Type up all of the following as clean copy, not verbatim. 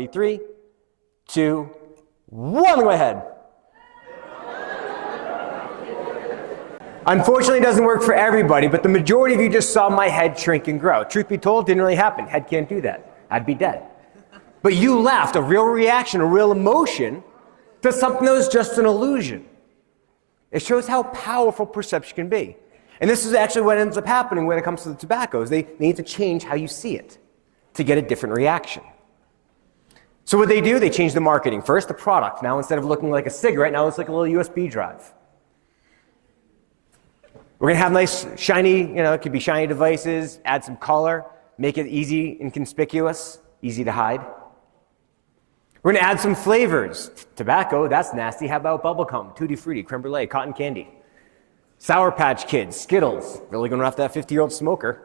Ready? 3, 2, 1. Go ahead. Unfortunately, it doesn't work for everybody, but the majority of you just saw my head shrink and grow. Truth be told, didn't really happen. Head can't do that. I'd be dead. But you laughed, a real reaction, a real emotion to something that was just an illusion. It shows how powerful perception can be. And this is actually what ends up happening when it comes to the tobaccos. They need to change how you see it to get a different reaction. So what they do, they change the marketing. First, the product. Now instead of looking like a cigarette, now it's like a little USB drive. We're going to have nice, shiny, it could be shiny devices, add some color, make it easy and conspicuous, easy to hide. We're going to add some flavors. Tobacco, that's nasty. How about bubblegum, tutti frutti, creme brulee, cotton candy? Sour Patch Kids, Skittles. Really going after that 50-year-old smoker.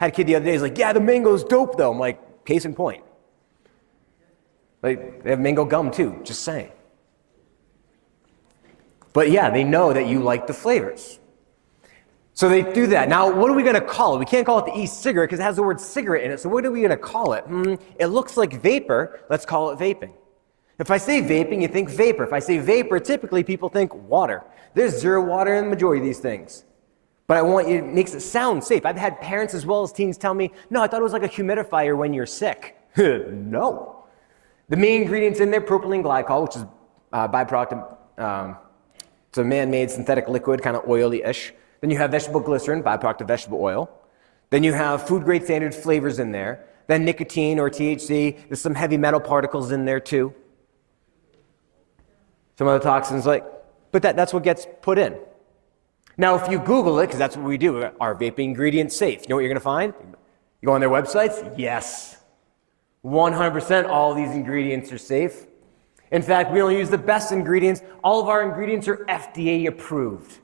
Had a kid the other day, he's like, yeah, the mango's dope though. I'm like, case in point. Like, they have mango gum too, just saying. But yeah, they know that you like the flavors. So they do that. Now, what are we going to call it? We can't call it the e-cigarette because it has the word cigarette in it. So what are we going to call it? It looks like vapor. Let's call it vaping. If I say vaping, you think vapor. If I say vapor, typically people think water. There's zero water in the majority of these things. But it makes it sound safe. I've had parents as well as teens tell me, no, I thought it was like a humidifier when you're sick. No. The main ingredients in there, propylene glycol, which is a byproduct of, it's a man-made synthetic liquid, kind of oily-ish. Then you have vegetable glycerin, byproduct of vegetable oil. Then you have food-grade standard flavors in there. Then nicotine or THC. There's some heavy metal particles in there too. Some other toxins, but that's what gets put in. Now, if you Google it, because that's what we do, are vaping ingredients safe? You know what you're going to find? You go on their websites? Yes. 100% all of these ingredients are safe. In fact, we only use the best ingredients. All of our ingredients are FDA approved.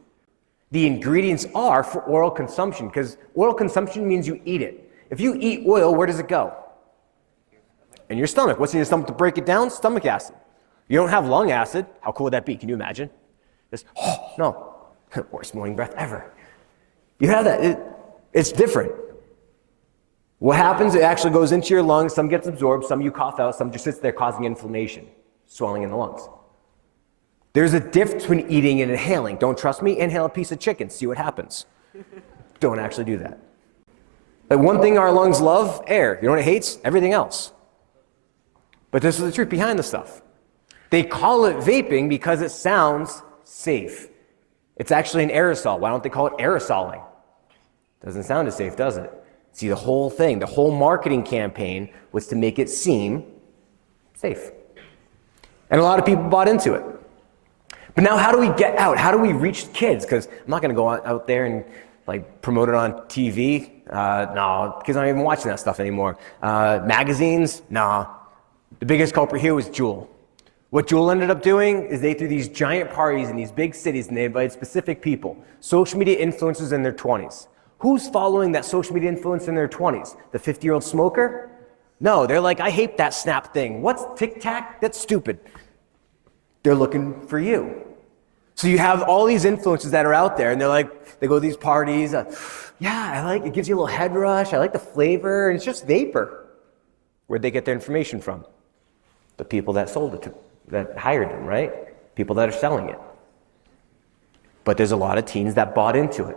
The ingredients are for oral consumption, because oral consumption means you eat it. If you eat oil, where does it go? In your stomach. What's in your stomach to break it down? Stomach acid. You don't have lung acid. How cool would that be? Can you imagine? Just, no. Worst morning breath ever. You have that. It's different. What happens, it actually goes into your lungs. Some gets absorbed. Some you cough out. Some just sits there causing inflammation, swelling in the lungs. There's a difference between eating and inhaling. Don't trust me? Inhale a piece of chicken. See what happens. Don't actually do that. Like one thing our lungs love, air. You know what it hates? Everything else. But this is the truth behind the stuff. They call it vaping because it sounds safe. It's actually an aerosol. Why don't they call it aerosoling? Doesn't sound as safe, does it? See, the whole thing, the whole marketing campaign was to make it seem safe. And a lot of people bought into it. But now how do we get out? How do we reach kids? Because I'm not going to go out there and promote it on TV. No, kids aren't even watching that stuff anymore. Magazines? No. The biggest culprit here was Juul. What Juul ended up doing is they threw these giant parties in these big cities and they invited specific people, social media influencers in their 20s. Who's following that social media influence in their 20s? The 50-year-old smoker? No, they're like, I hate that Snap thing. What's Tic-Tac? That's stupid. They're looking for you. So you have all these influencers that are out there and they go to these parties. Yeah, it gives you a little head rush. I like the flavor, and it's just vapor. Where'd they get their information from? The people that sold it to, that hired them, right? People that are selling it. But there's a lot of teens that bought into it.